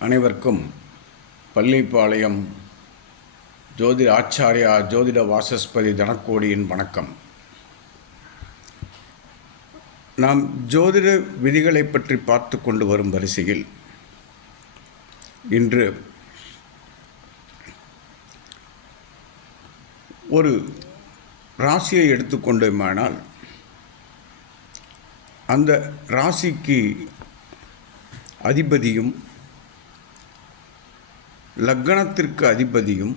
அனைவருக்கும் பள்ளிப்பாளையம் ஜோதி ஆச்சாரியா ஜோதிட வாசஸ்பதி தனக்கோடியின் வணக்கம். நாம் ஜோதிட விதிகளை பற்றி பார்த்து கொண்டு வரும் வரிசையில் இன்று ஒரு ராசியை எடுத்துக்கொண்டோமானால் அந்த ராசிக்கு அதிபதியும் லக்கணத்திற்கு அதிபதியும்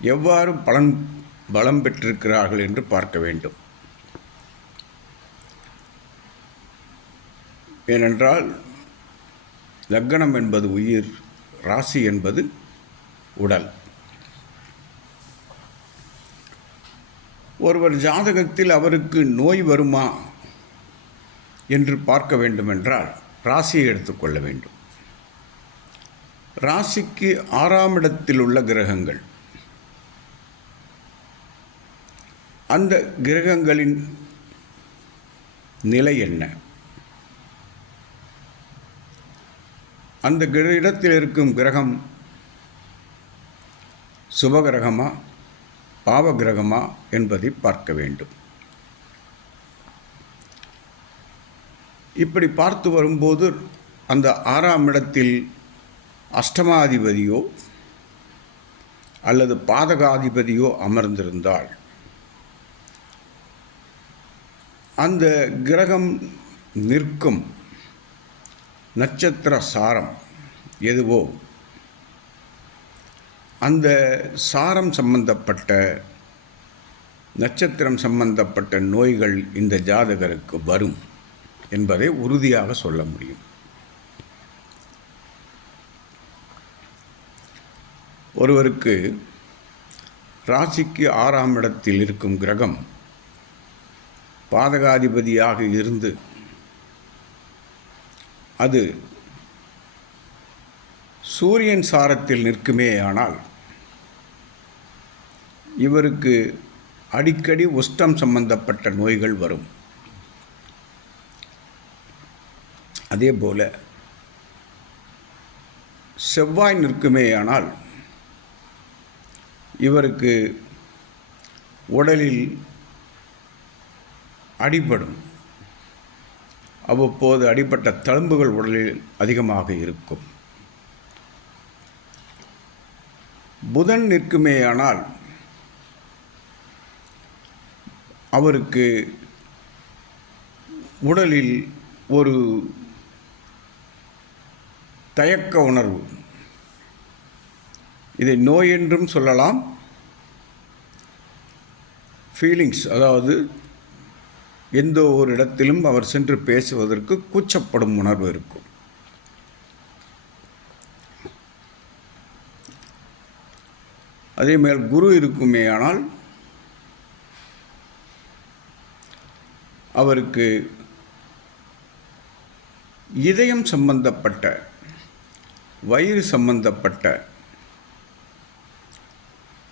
எவ்வாறு பலன் பலம் பெற்றிருக்கிறார்கள் என்று பார்க்க வேண்டும். ஏனென்றால் லக்கணம் என்பது உயிர் ராசி என்பது உடல். ஒருவர் ஜாதகத்தில் அவருக்கு நோய் வருமா என்று பார்க்க வேண்டுமென்றால் ராசியை எடுத்துக்கொள்ள வேண்டும். ராசிக்கு ஆறாம் இடத்தில் உள்ள கிரகங்கள். அந்த கிரகங்களின் நிலை என்ன? அந்த கிர- இடத்தில் இருக்கும் கிரகம் சுபகிரகமா பாவகிரகமா என்பதை பார்க்க வேண்டும். இப்படி பார்த்து வரும்போது அந்த ஆறாம் இடத்தில் அஷ்டமாதிபதியோ அல்லது பாதகாதிபதியோ அமர்ந்திருந்தால் அந்த கிரகம் நிற்கும் நட்சத்திர சாரம் எதுவோ அந்த சாரம் சம்பந்தப்பட்ட நட்சத்திரம் சம்பந்தப்பட்ட நோய்கள் இந்த ஜாதகருக்கு வரும் என்பதை உறுதியாக சொல்ல முடியும். ஒருவருக்கு ராசிக்கு ஆறாம் இடத்தில் இருக்கும் கிரகம் பாதகாதிபதியாக இருந்து அது சூரியன் சாரத்தில் நிற்குமே ஆனால் இவருக்கு அடிக்கடி உஷ்டம் சம்பந்தப்பட்ட நோய்கள் வரும். அதே போல செவ்வாய் நிற்குமே ஆனால் இவருக்கு உடலில் அடிபடும். அவ்வப்போது அடிபட்ட தழும்புகள் உடலில் அதிகமாக இருக்கும். புதன் நிற்குமேயானால் அவருக்கு உடலில் ஒரு தயக்க உணர்வு. இதை நோய் என்றும் சொல்லலாம். ஃபீலிங்ஸ் அதாவது எந்த ஒரு இடத்திலும் அவர் சென்று பேசுவதற்கு கூச்சப்படும் உணர்வு இருக்கும். அதே மேல் குரு இருக்குமே ஆனால் அவருக்கு இதயம் சம்பந்தப்பட்ட வயிறு சம்பந்தப்பட்ட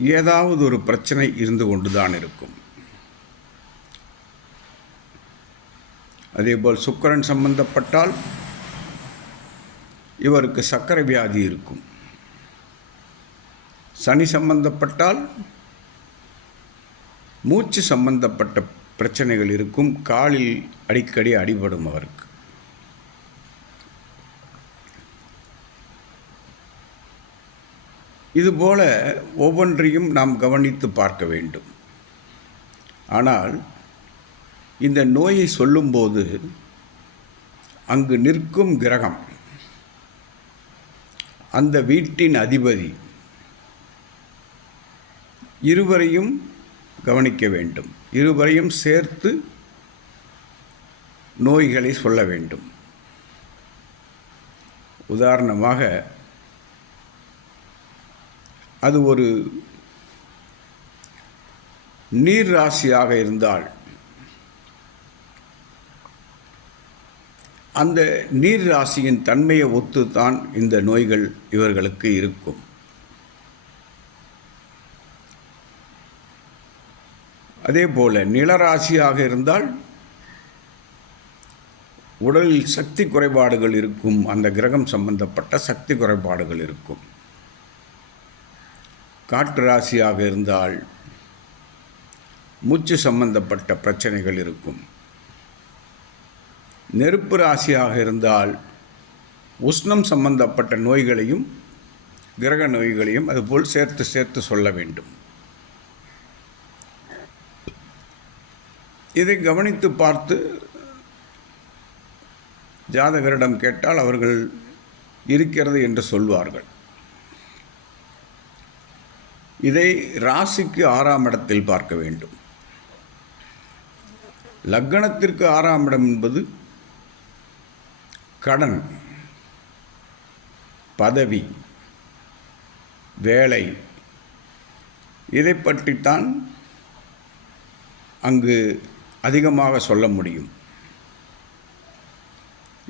ஏதாவது ஒரு பிரச்சனை இருந்து கொண்டு தான் இருக்கும். அதேபோல் சுக்கரன் சம்பந்தப்பட்டால் இவருக்கு சர்க்கரை வியாதி இருக்கும். சனி சம்பந்தப்பட்டால் மூச்சு சம்பந்தப்பட்ட பிரச்சனைகள் இருக்கும். காலில் அடிக்கடி அடிபடும் அவருக்கு. இதுபோல ஒவ்வொன்றையும் நாம் கவனித்து பார்க்க வேண்டும். ஆனால் இந்த நோயை சொல்லும்போது அங்கு நிற்கும் கிரகம் அந்த வீட்டின் அதிபதி இருவரையும் கவனிக்க வேண்டும். இருவரையும் சேர்த்து நோய்களை சொல்ல வேண்டும். உதாரணமாக அது ஒரு நீர் ராசியாக இருந்தால் அந்த நீர் ராசியின் தன்மையை ஒத்து தான் இந்த நோய்கள் இவர்களுக்கு இருக்கும். அதே போல நிலராசியாக இருந்தால் உடலில் சக்தி குறைபாடுகள் இருக்கும் அந்த கிரகம் சம்பந்தப்பட்ட சக்தி குறைபாடுகள் இருக்கும். காற்று ராசியாக இருந்தால் மூச்சு சம்பந்தப்பட்ட பிரச்சனைகள் இருக்கும். நெருப்பு ராசியாக இருந்தால் உஷ்ணம் சம்பந்தப்பட்ட நோய்களையும் கிரக நோய்களையும் அதுபோல் சேர்த்து சேர்த்து சொல்ல வேண்டும். இதை கவனித்து பார்த்து ஜாதகரிடம் கேட்டால் அவர்கள் இருக்கிறது என்று சொல்வார்கள். இதை ராசிக்கு ஆறாம் இடத்தில் பார்க்க வேண்டும். லக்கணத்திற்கு ஆறாம் இடம் என்பது கடன் பதவி வேலை. இதை பற்றித்தான் அங்கு அதிகமாக சொல்ல முடியும்.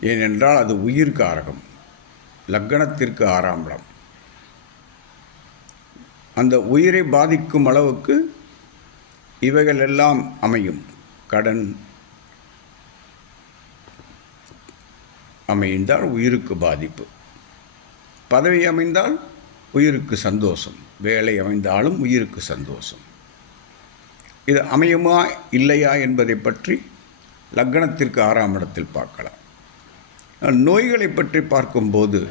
ஏனென்றால் அது உயிர் காரகம் லக்கணத்திற்கு ஆறாம் இடம். அந்த உயிரை பாதிக்கும் அளவுக்கு இவைகள் எல்லாம் அமையும். கடன் அமைந்தால் உயிருக்கு பாதிப்பு. பதவி அமைந்தால் உயிருக்கு சந்தோஷம். வேலை அமைந்தாலும் உயிருக்கு சந்தோஷம். இது அமையுமா இல்லையா என்பதை பற்றி லக்கணத்திற்கு ஆறாம் இடத்தில் பார்க்கலாம். நோய்களை பற்றி பார்க்கும்போது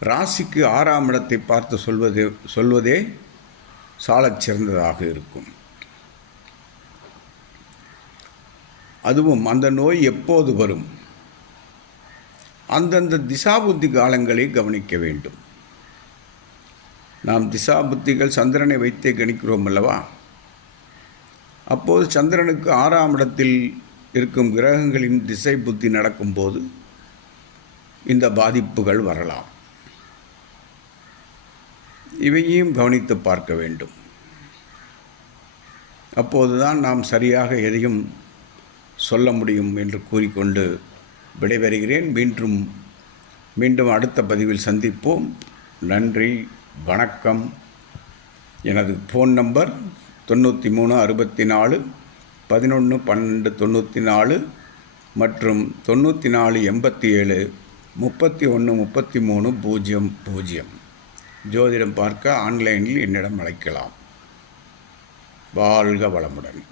ராசிக்கு ஆறாம் இடத்தை பார்த்து சொல்வதே சொல்வதே சாலச் சிறந்ததாக இருக்கும். அதுவும் அந்த நோய் எப்போது வரும்? அந்தந்த திசாபுத்தி காலங்களை கவனிக்க வேண்டும். நாம் திசாபுத்திகள் சந்திரனை வைத்தே கணிக்கிறோம் அல்லவா? அப்போது சந்திரனுக்கு ஆறாம் இடத்தில் இருக்கும் கிரகங்களின் திசை புத்தி நடக்கும்போது இந்த பாதிப்புகள் வரலாம். இவையும் கவனித்து பார்க்க வேண்டும். அப்போதுதான் நாம் சரியாக எதையும் சொல்ல முடியும் என்று கூறிக்கொண்டு விடைபெறுகிறேன். மீண்டும் மீண்டும் அடுத்த பதிவில் சந்திப்போம். நன்றி வணக்கம். எனது ஃபோன் நம்பர் தொண்ணூற்றி மூணு அறுபத்தி நாலு பதினொன்று பன்னெண்டு தொண்ணூற்றி நாலு மற்றும் தொண்ணூற்றி நாலு எண்பத்தி ஏழு முப்பத்தி ஒன்று முப்பத்தி மூணு பூஜ்ஜியம் பூஜ்ஜியம். ஜோதிடம் பார்க்க ஆன்லைனில் என்னிடம் அழைக்கலாம். வாழ்க வளமுடன்.